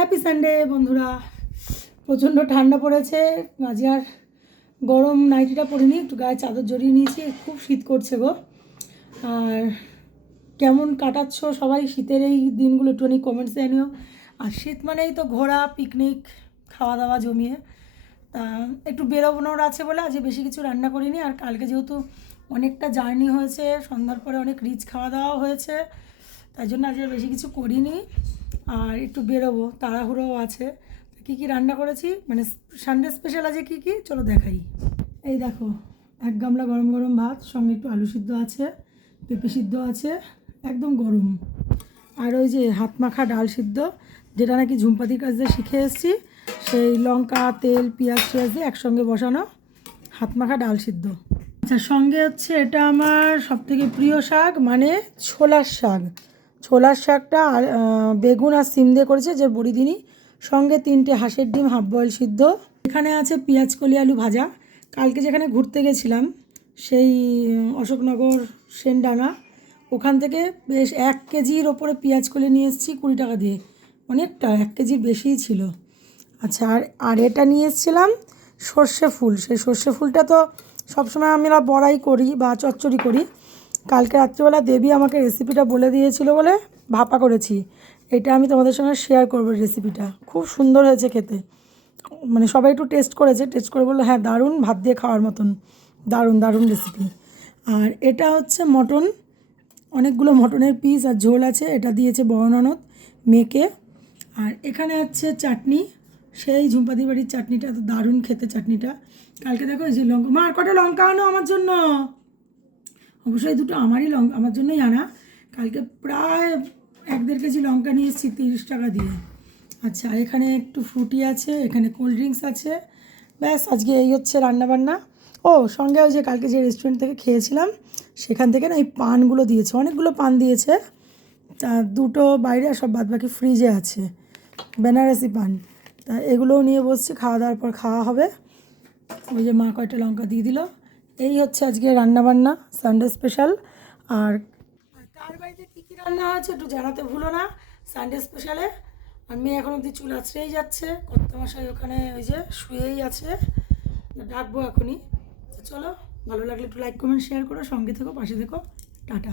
Happy Sunday বন্ধুরা। প্রচণ্ড ঠান্ডা পড়েছে, আজ আর গরম নাইটিটা পরিনি, একটু গায়ে চাদর জড়িয়ে নিয়েছি, খুব শীত করছে গো। আর কেমন কাটাচ্ছ সবাই শীতের এই দিনগুলো একটুখানি কমেন্টস জানিও। আর শীত মানেই তো ঘোরা, পিকনিক, খাওয়া দাওয়া জমিয়ে। তা একটু বেরোনোর আছে বলে আজ বেশি কিছু রান্না করিনি। আর কালকে যেহেতু অনেকটা জার্নি হয়েছে, সন্ধ্যার পরে অনেক রিচ খাওয়া দাওয়া হয়েছে, তাই জন্য আজ বেশি কিছু করিনি। আর একটু বেরোবো, তাড়াহুড়োও আছে। কী কী রান্না করেছি, মানে সানডে স্পেশাল আছে কী কী, চলো দেখাই। এই দেখো, এক গামলা গরম গরম ভাত, সঙ্গে একটু আলু সিদ্ধ আছে, পেঁপে সিদ্ধ আছে, একদম গরম। আর ওই যে হাত মাখা ডাল সিদ্ধ, যেটা নাকি ঝুমপাতির কাছ দিয়ে শিখে এসেছি, সেই লঙ্কা তেল পেঁয়াজ দিয়ে একসঙ্গে বসানো হাত মাখা ডাল সিদ্ধ। আচ্ছা, সঙ্গে হচ্ছে এটা আমার সবথেকে প্রিয় শাক, মানে ছোলার শাক। ছোলার শাকটা বেগুন আর সিম দিয়ে করেছে, যে বড়ি দিনই। সঙ্গে 3টে হাঁসের ডিম হাফ বয়েল সিদ্ধ। এখানে আছে পেঁয়াজ কলি আলু ভাজা। কালকে যেখানে ঘুরতে গেছিলাম, সেই অশোকনগর সেনডাঙ্গা, ওখান থেকে বেশ 1 কেজির ওপরে পেঁয়াজ কলি নিয়ে এসেছি 20 টাকা দিয়ে। অনেকটা, 1 কেজির বেশিই ছিল। আচ্ছা, আর এটা নিয়ে এসেছিলাম সর্ষে ফুল। সেই সর্ষে ফুলটা তো সবসময় আমরা বড়াই করি বা চচ্চড়ি করি। কালকে রাত্রিবেলা দেবী আমাকে রেসিপিটা বলে দিয়েছিল বলে ভাপা করেছি। এটা আমি তোমাদের সঙ্গে শেয়ার করবো। রেসিপিটা খুব সুন্দর হয়েছে খেতে, মানে সবাই একটু টেস্ট করেছে, টেস্ট করে বললো হ্যাঁ দারুণ, ভাত দিয়ে খাওয়ার মতন, দারুণ দারুণ রেসিপি। আর এটা হচ্ছে মটন, অনেকগুলো মটনের পিস আর ঝোল আছে, এটা দিয়েছে বড় ননদ মেয়েকে। আর এখানে হচ্ছে চাটনি, সেই ঝুমপাতির বাড়ির চাটনিটা, তো দারুণ খেতে চাটনিটা। কালকে দেখো এই যে লঙ্কা, মা আর কটা লঙ্কা আনো আমার জন্য। অবশ্যই দুটো আমারই লঙ্কা, আমার জন্যই আনা। কালকে প্রায় 1-1.5 কেজি লঙ্কা নিয়ে এসেছি 30 টাকা দিয়ে। আচ্ছা, এখানে একটু ফ্রুটি আছে, এখানে কোল্ড ড্রিঙ্কস আছে। ব্যাস, আজকে এই হচ্ছে রান্নাবান্না। ও সঙ্গে ওই যে কালকে যে রেস্টুরেন্ট থেকে খেয়েছিলাম, সেখান থেকে না এই পানগুলো দিয়েছে, অনেকগুলো পান দিয়েছে। তা 2টো বাইরে আর সব বাদবাকি ফ্রিজে আছে, বেনারসি পান। তা এগুলোও নিয়ে বসছি, খাওয়া দাওয়ার পর খাওয়া হবে। ওই যে মা কয়টা লঙ্কা দিয়ে দিল। এই হচ্ছে আজকে রান্নাবান্না, সানডে স্পেশাল। আর কার বাড়িতে কী কী রান্না হয়েছে একটু জানাতে ভুলো না সানডে স্পেশালে। আর মেয়ে এখন অবধি চুল আছড়েই যাচ্ছে, কর্তামশাই ওখানে ওই যে শুয়েই আছে, ডাকবো এখনই। তো চলো, ভালো লাগলে একটু লাইক কমেন্ট শেয়ার করো, সঙ্গে থেকো, পাশে থেকো, টাটা।